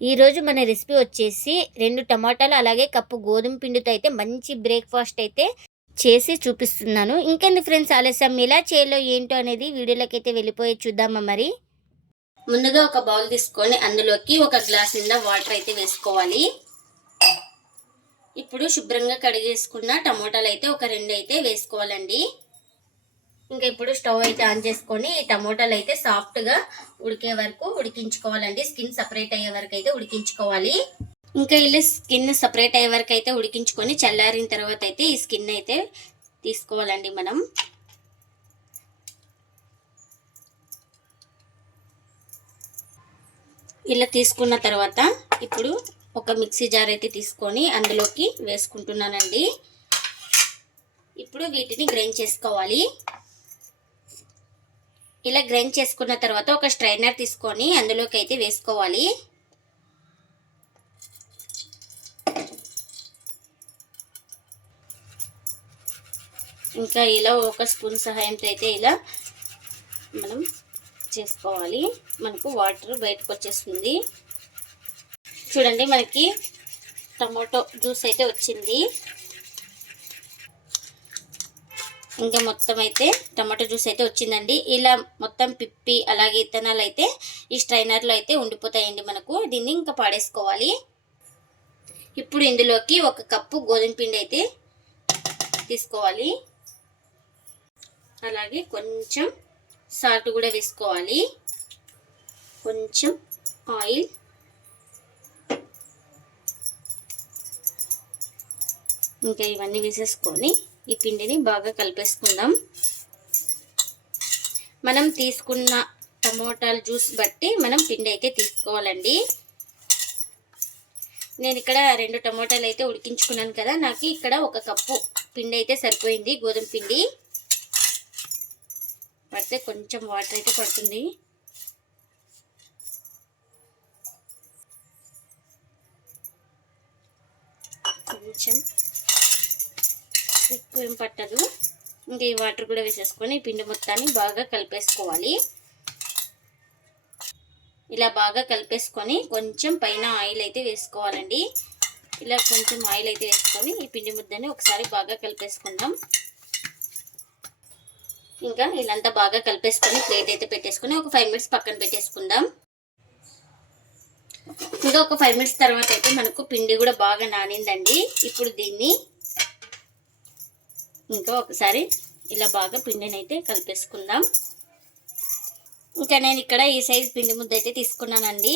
ఈరోజు మన రెసిపీ వచ్చేసి రెండు టమాటాలు అలాగే కప్పు గోధుమ పిండితో అయితే మంచి బ్రేక్ఫాస్ట్ అయితే చేసి చూపిస్తున్నాను. ఇంకెందుకు ఫ్రెండ్స్ ఆలస్యం? ఎలా చేయాలో ఏంటో అనేది వీడియోలోకి అయితే వెళ్ళిపోయి చూద్దామా మరి? ముందుగా ఒక బౌల్ తీసుకొని అందులోకి ఒక గ్లాస్ నిండా వాటర్ అయితే వేసుకోవాలి. ఇప్పుడు శుభ్రంగా కడిగేసుకున్న టమోటాలు అయితే ఒక రెండు అయితే వేసుకోవాలండి. ఇంకా ఇప్పుడు స్టవ్ అయితే ఆన్ చేసుకొని ఈ టమోటాలు అయితే సాఫ్ట్గా ఉడికే వరకు ఉడికించుకోవాలండి. స్కిన్ సపరేట్ అయ్యే వరకు అయితే ఉడికించుకోవాలి. ఇంకా ఇలా స్కిన్ సపరేట్ అయ్యే వరకు అయితే ఉడికించుకొని చల్లారిన తర్వాత అయితే ఈ స్కిన్ అయితే తీసుకోవాలండి మనం. ఇలా తీసుకున్న తర్వాత ఇప్పుడు ఒక మిక్సీ జార్ అయితే తీసుకొని అందులోకి వేసుకుంటున్నానండి. ఇప్పుడు వీటిని గ్రైండ్ చేసుకోవాలి. ఇలా గ్రైండ్ చేసుకున్న తర్వాత ఒక స్ట్రైనర్ తీసుకొని అందులోకి అయితే వేసుకోవాలి. ఇంకా ఇలా ఒక స్పూన్ సహాయంతో అయితే ఇలా మనం చేసుకోవాలి. మనకు వాటర్ బయటకు వచ్చేస్తుంది. చూడండి మనకి టమాటో జ్యూస్ అయితే వచ్చింది. ఇంకా మొత్తం అయితే టమాటో జ్యూస్ అయితే వచ్చిందండి. ఇలా మొత్తం పిప్పి అలాగే ఇత్తనాలు అయితే ఈ స్ట్రైనర్లో అయితే ఉండిపోతాయండి మనకు. దీన్ని ఇంకా పాడేసుకోవాలి. ఇప్పుడు ఇందులోకి ఒక కప్పు గోధుమ పిండి అయితే తీసుకోవాలి. అలాగే కొంచెం సాల్ట్ కూడా వేసుకోవాలి. కొంచెం ఆయిల్. ఇంకా ఇవన్నీ వేసేసుకొని ఈ పిండిని బాగా కలిపేసుకుందాం. మనం తీసుకున్న టమోటాల జ్యూస్ బట్టి మనం పిండి అయితే తీసుకోవాలండి. నేను ఇక్కడ రెండు టమోటాలు అయితే ఉడికించుకున్నాను కదా నాకు ఇక్కడ ఒక కప్పు పిండి అయితే సరిపోయింది గోధుమ పిండి. పడితే కొంచెం వాటర్ అయితే పడుతుంది. కొంచెం ఏం పట్టదు. ఇంకా ఈ వాటర్ కూడా వేసేసుకొని పిండి మొత్తాన్ని బాగా కలిపేసుకోవాలి. ఇలా బాగా కలిపేసుకొని కొంచెం పైన ఆయిల్ అయితే వేసుకోవాలండి. ఇలా కొంచెం ఆయిల్ అయితే వేసుకొని ఈ పిండి ముద్దని ఒకసారి బాగా కలిపేసుకుందాం. ఇంకా ఇలాంతా బాగా కలిపేసుకొని ప్లేట్ అయితే పెట్టేసుకొని ఒక ఫైవ్ మినిట్స్ పక్కన పెట్టేసుకుందాం. ఇంకా ఒక ఫైవ్ మినిట్స్ తర్వాత అయితే మనకు పిండి కూడా బాగా నానిందండి. ఇప్పుడు దీన్ని ఇంకా ఒకసారి ఇలా బాగా పిండిని అయితే కలిపేసుకుందాం. ఇంకా నేను ఇక్కడ ఈ సైజ్ పిండి ముద్ద అయితే తీసుకున్నానండి.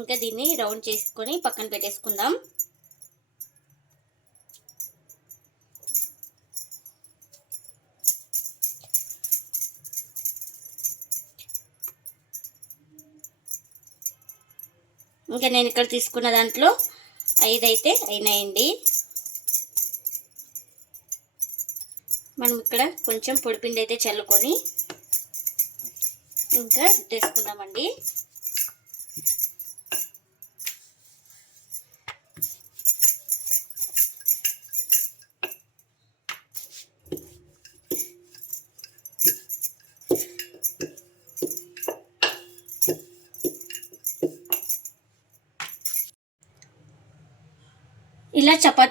ఇంకా దీన్ని రౌండ్ చేసుకొని పక్కన పెట్టేసుకుందాం. ఇంకా నేను ఇక్కడ తీసుకున్న దాంట్లో ఐదు అయితే అయినాయండి. మనం ఇక్కడ కొంచెం పొడిపిండి అయితే చల్లుకొని ఇంకా తీసుకుందామండి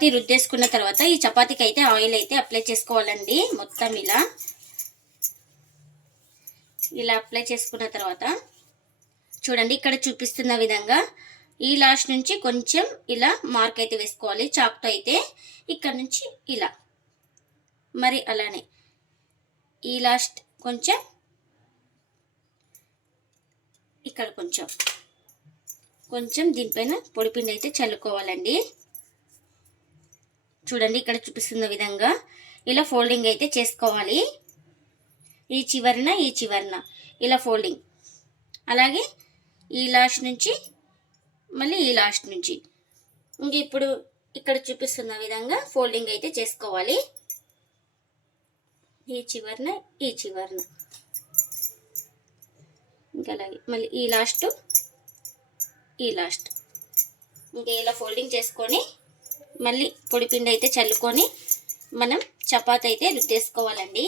చపాతీ రుద్దేసుకున్న తర్వాత ఈ చపాతీకి అయితే ఆయిల్ అయితే అప్లై చేసుకోవాలండి. మొత్తం ఇలా. ఇలా అప్లై చేసుకున్న తర్వాత చూడండి ఇక్కడ చూపిస్తున్న విధంగా ఈ లాస్ట్ నుంచి కొంచెం ఇలా మార్క్ అయితే వేసుకోవాలి. చాక్తో అయితే ఇక్కడ నుంచి ఇలా. మరి అలానే ఈ లాస్ట్ కొంచెం ఇక్కడ కొంచెం కొంచెం దీనిపైన పొడిపిండి అయితే చల్లుకోవాలండి. చూడండి ఇక్కడ చూపిస్తున్న విధంగా ఇలా ఫోల్డింగ్ అయితే చేసుకోవాలి. ఈ చివరిన ఈ చివరిన ఇలా ఫోల్డింగ్. అలాగే ఈ లాస్ట్ నుంచి మళ్ళీ ఈ లాస్ట్ నుంచి. ఇంక ఇప్పుడు ఇక్కడ చూపిస్తున్న విధంగా ఫోల్డింగ్ అయితే చేసుకోవాలి. ఈ చివరిన ఈ చివరిన. ఇంకా అలాగే మళ్ళీ ఈ లాస్ట్ ఈ లాస్ట్. ఇంకా ఇలా ఫోల్డింగ్ చేసుకొని మళ్ళీ పొడిపిండి అయితే చల్లుకొని మనం చపాతి అయితే రుద్దేసుకోవాలండి.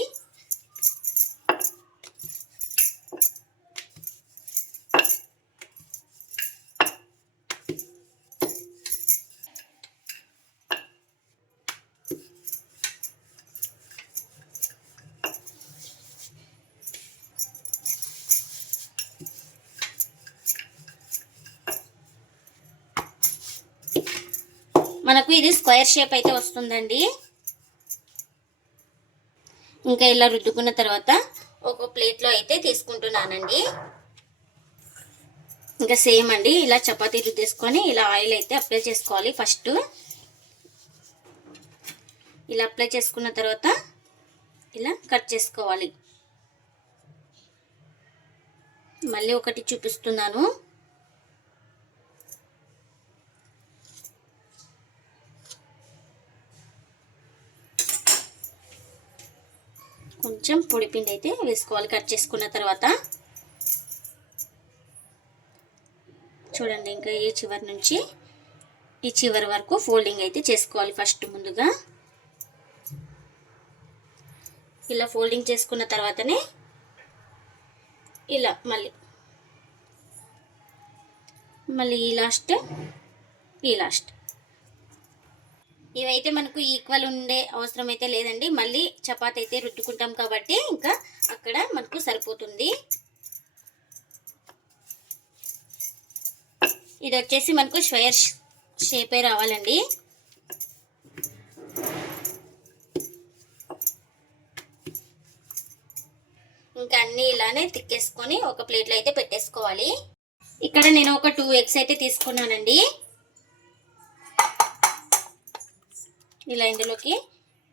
మనకు ఇది స్క్వేర్ షేప్ అయితే వస్తుందండి. ఇంకా ఇలా రుద్దుకున్న తర్వాత ఒక ప్లేట్లో అయితే తీసుకుంటున్నానండి. ఇంకా సేమ్ అండి ఇలా చపాతీ రుద్దేసుకొని ఇలా ఆయిల్ అయితే అప్లై చేసుకోవాలి ఫస్ట్. ఇలా అప్లై చేసుకున్న తర్వాత ఇలా కట్ చేసుకోవాలి. మళ్ళీ ఒకటి చూపిస్తున్నాను. కొంచెం పొడిపిండి అయితే వేసుకోవాలి. కట్ చేసుకున్న తర్వాత చూడండి ఇంకా ఈ చివరి నుంచి ఈ చివరి వరకు ఫోల్డింగ్ అయితే చేసుకోవాలి ఫస్ట్ ముందుగా. ఇలా ఫోల్డింగ్ చేసుకున్న తర్వాతనే ఇలా మళ్ళీ మళ్ళీ ఈ లాస్ట్ ఈ లాస్ట్. ఇవైతే మనకు ఈక్వల్ ఉండే అవసరం అయితే లేదండి. మళ్ళీ చపాతి అయితే రుద్దుకుంటాం కాబట్టి ఇంకా అక్కడ మనకు సరిపోతుంది. ఇది వచ్చేసి మనకు స్క్వేర్ షేపే రావాలండి. ఇంకా అన్నీ ఇలానే తిక్కేసుకొని ఒక ప్లేట్లో అయితే పెట్టేసుకోవాలి. ఇక్కడ నేను ఒక టూ ఎగ్స్ అయితే తీసుకున్నానండి. ఇలా ఇందులోకి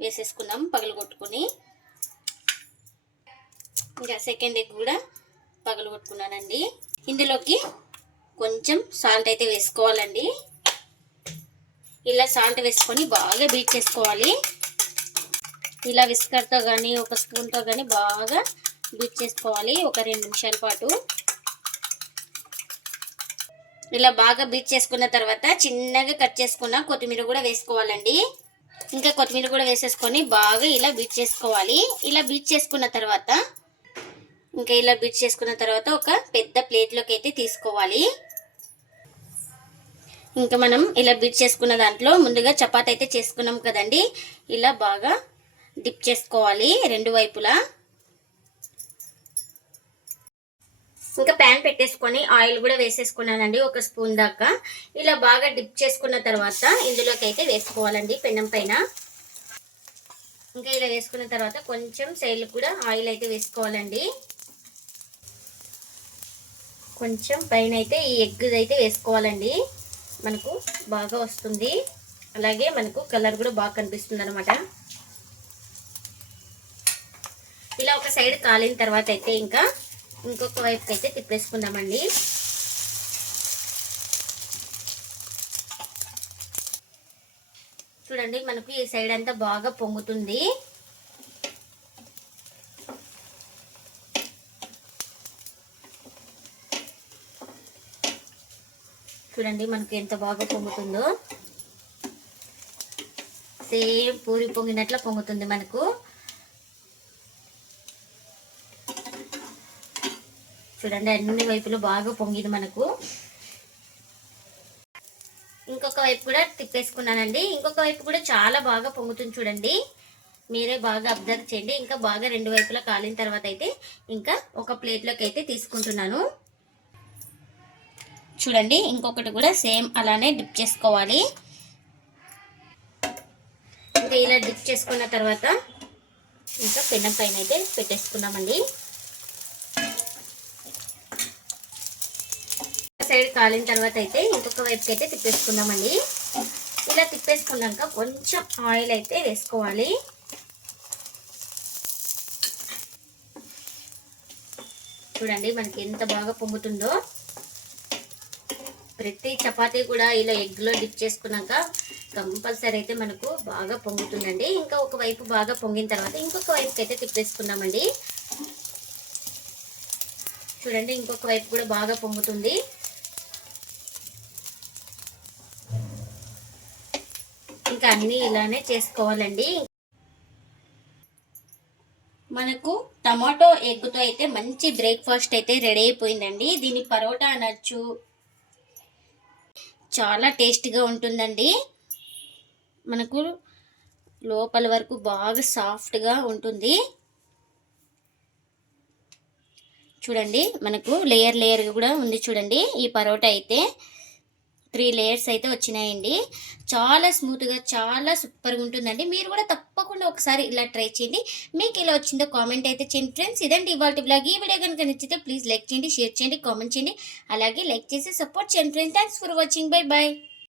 వేసేసుకుందాం పగలగొట్టుకొని ఇంకా సెకండ్ ఎగ్ కూడా పగలగొట్టుకున్నానండి ఇందులోకి కొంచెం సాల్ట్ అయితే వేసుకోవాలండి. ఇలా సాల్ట్ వేసుకొని బాగా బీట్ చేసుకోవాలి. ఇలా విస్కర్తో కానీ ఒక స్పూన్తో కానీ బాగా బీట్ చేసుకోవాలి ఒక రెండు నిమిషాల పాటు. ఇలా బాగా బీట్ చేసుకున్న తర్వాత చిన్నగా కట్ చేసుకున్న కొత్తిమీర కూడా వేసుకోవాలండి. ఇంకా కొత్తిమీర కూడా వేసేసుకొని బాగా ఇలా బీట్ చేసుకోవాలి. ఇలా బీట్ చేసుకున్న తర్వాత ఇంకా ఇలా బీట్ చేసుకున్న తర్వాత ఒక పెద్ద ప్లేట్లోకి అయితే తీసుకోవాలి. ఇంకా మనం ఇలా బీట్ చేసుకున్న దాంట్లో ముందుగా చపాతి అయితే చేసుకున్నాం కదండి. ఇలా బాగా డిప్ చేసుకోవాలి రెండు వైపులా. ఇంకా ప్యాన్ పెట్టేసుకొని ఆయిల్ కూడా వేసేసుకున్నానండి ఒక స్పూన్ దాకా. ఇలా బాగా డిప్ చేసుకున్న తర్వాత ఇందులోకి అయితే వేసుకోవాలండి పెనం పైన. ఇంకా ఇలా వేసుకున్న తర్వాత కొంచెం సైడ్ కూడా ఆయిల్ అయితే వేసుకోవాలండి. కొంచెం పైన అయితే ఈ ఎగ్ అయితే వేసుకోవాలండి. మనకు బాగా వస్తుంది. అలాగే మనకు కలర్ కూడా బాగా కనిపిస్తుంది అనమాట ఇలా ఒక సైడ్ కాలిన తర్వాత అయితే ఇంకా ఇంకొక వైపుకి అయితే తిప్పేసుకుందామండి. చూడండి మనకు ఈ సైడ్ అంతా బాగా పొంగుతుంది. చూడండి మనకి ఎంత బాగా పొంగుతుందో. సేమ్ పూరి పొంగినట్ల పొంగుతుంది మనకు. చూడండి అన్ని వైపులు బాగా పొంగింది మనకు. ఇంకొక వైపు కూడా తిప్పేసుకున్నానండి. ఇంకొక వైపు కూడా చాలా బాగా పొంగుతుంది చూడండి. మీరే బాగా అబ్జర్వ్ చేయండి. ఇంకా బాగా రెండు వైపులా కాలిన తర్వాత అయితే ఇంకా ఒక ప్లేట్లోకి అయితే తీసుకుంటున్నాను. చూడండి ఇంకొకటి కూడా సేమ్ అలానే డిప్ చేసుకోవాలి. ఇంకా ఇలా డిప్ చేసుకున్న తర్వాత ఇంకా పెన్నం పైన అయితే పెట్టేసుకున్నామండి. సైడ్ కాలిన తర్వాత అయితే ఇంకొక వైపుకి అయితే తిప్పేసుకుందామండి. ఇలా తిప్పేసుకున్నాక కొంచెం ఆయిల్ అయితే వేసుకోవాలి. చూడండి మనకి ఎంత బాగా పొంగుతుందో. ప్రతి చపాతీ కూడా ఇలా ఎగ్లో డిప్ చేసుకున్నాక కంపల్సరీ అయితే మనకు బాగా పొంగుతుందండి. ఇంకా ఒక వైపు బాగా పొంగిన తర్వాత ఇంకొక వైపుకి అయితే తిప్పేసుకున్నామండి చూడండి ఇంకొక వైపు కూడా బాగా పొంగుతుంది. అన్నీ ఇలానే చేసుకోవాలండి. మనకు టమాటో ఎగ్తో అయితే మంచి బ్రేక్ఫాస్ట్ అయితే రెడీ అయిపోయిందండి. దీని పరోటా అనొచ్చు. చాలా టేస్ట్గా ఉంటుందండి. మనకు లోపల వరకు బాగా సాఫ్ట్గా ఉంటుంది. చూడండి మనకు లేయర్ లేయర్గా కూడా ఉంది చూడండి ఈ పరోటా అయితే. త్రీ లేయర్స్ అయితే వచ్చినాయండి. చాలా స్మూత్గా చాలా సూపర్గా ఉంటుందండి. మీరు కూడా తప్పకుండా ఒకసారి ఇలా ట్రై చేయండి. మీకు ఇలా వచ్చిందో కామెంట్ అయితే చేయండి. ఫ్రెండ్స్ ఇదండి ఇవాళ బ్లాగ్ ఈ వీడియో కనుక నచ్చితే ప్లీజ్ లైక్ చేయండి షేర్ చేయండి కామెంట్ చేయండి. అలాగే లైక్ చేసి సపోర్ట్ చేయండి. Friends thanks for watching bye bye